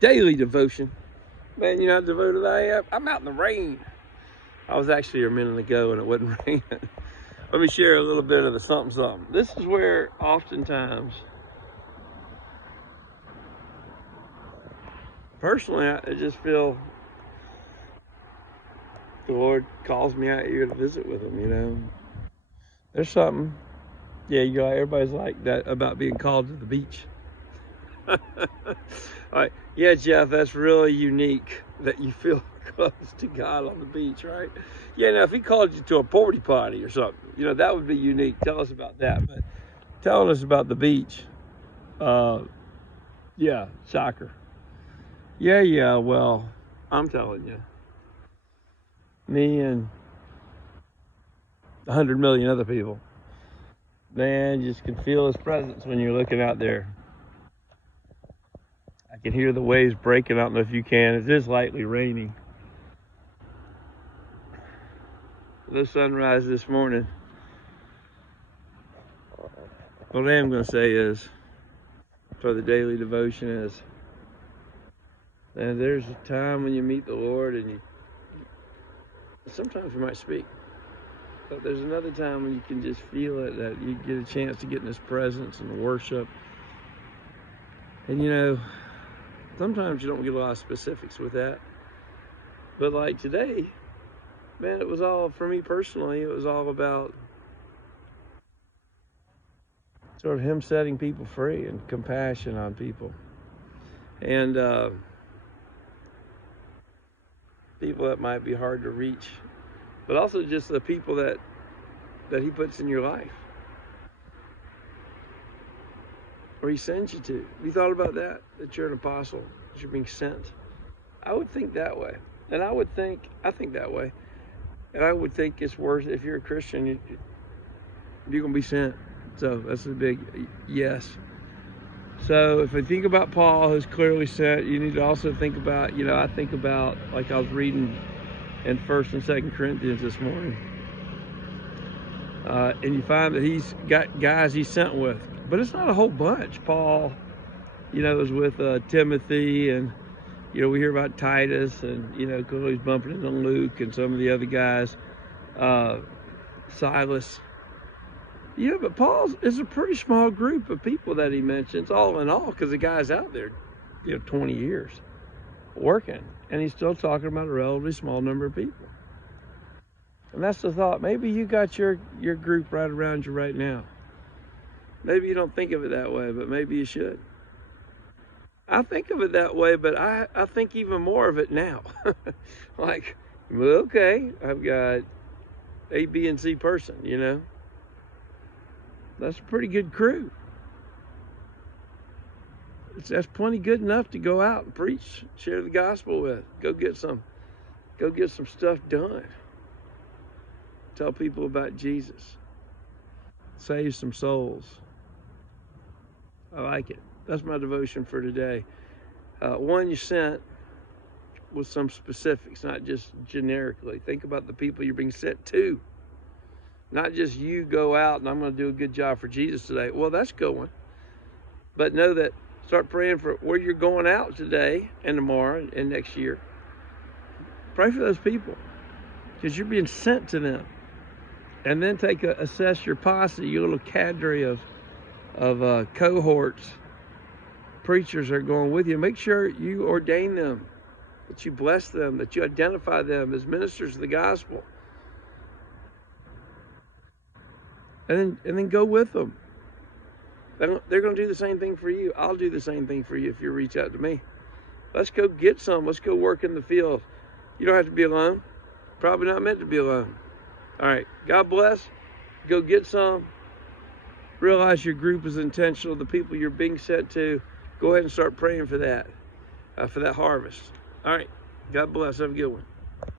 Daily devotion. Man, you know how devoted I am? I'm out in the rain. I was actually here a minute ago and it wasn't raining. Let me share a little bit of the something. This is where oftentimes, personally, I just feel the Lord calls me out here to visit with him, you know. There's something. Yeah, you know, everybody's like that about being called to the beach. All right. Yeah, Jeff, that's really unique that you feel close to God on the beach, right? Yeah, now if he called you to a porta potty or something, you know, that would be unique. Tell us about that. But telling us about the beach, yeah, shocker. Yeah, well, I'm telling you, me and 100 million other people, man, you just can feel his presence when you're looking out there. I can hear the waves breaking. I don't know if you can. It is lightly raining. The sunrise this morning. What I am going to say is, for the daily devotion is, and there's a time when you meet the Lord and you, sometimes you might speak, but there's another time when you can just feel it, that you get a chance to get in his presence and worship. And you know, sometimes you don't get a lot of specifics with that. But like today, man, it was all, for me personally, it was all about sort of him setting people free and compassion on people. And people that might be hard to reach, but also just the people that he puts in your life, or he sends you to. Have you thought about that? That you're an apostle, that you're being sent? I would think that way. And I think that way. And I would think it's worth, if you're a Christian, you're going to be sent. So that's a big yes. So if I think about Paul, who's clearly sent, you need to also think about, you know, I think about, like I was reading in 1st and 2nd Corinthians this morning. And you find that he's got guys he's sent with. But it's not a whole bunch. Paul, you know, was with Timothy, and, you know, we hear about Titus, and, you know, clearly he's bumping into Luke and some of the other guys, Silas. You know, but Paul is a pretty small group of people that he mentions, all in all, because the guy's out there, you know, 20 years working, and he's still talking about a relatively small number of people. And that's the thought. Maybe you got your group right around you right now. Maybe you don't think of it that way, but maybe you should. I think of it that way, but I think even more of it now. Like, well, okay, I've got A, B, and C person, you know. That's a pretty good crew. That's plenty good enough to go out and preach, share the gospel with. Go get some stuff done. Tell people about Jesus. Save some souls. I like it. That's my devotion for today. One, you sent with some specifics, not just generically. Think about the people you're being sent to. Not just you go out and I'm going to do a good job for Jesus today. Well, that's going. But know that, start praying for where you're going out today and tomorrow and next year. Pray for those people, because you're being sent to them. And then assess your posse, your little cadre of cohorts, preachers are going with you. Make sure you ordain them, that you bless them, that you identify them as ministers of the gospel. And then go with them. They're going to do the same thing for you. I'll do the same thing for you if you reach out to me. Let's go get some. Let's go work in the field. You don't have to be alone. Probably not meant to be alone. All right. God bless. Go get some. Realize your group is intentional. The people you're being sent to, go ahead and start praying for that harvest. All right. God bless. Have a good one.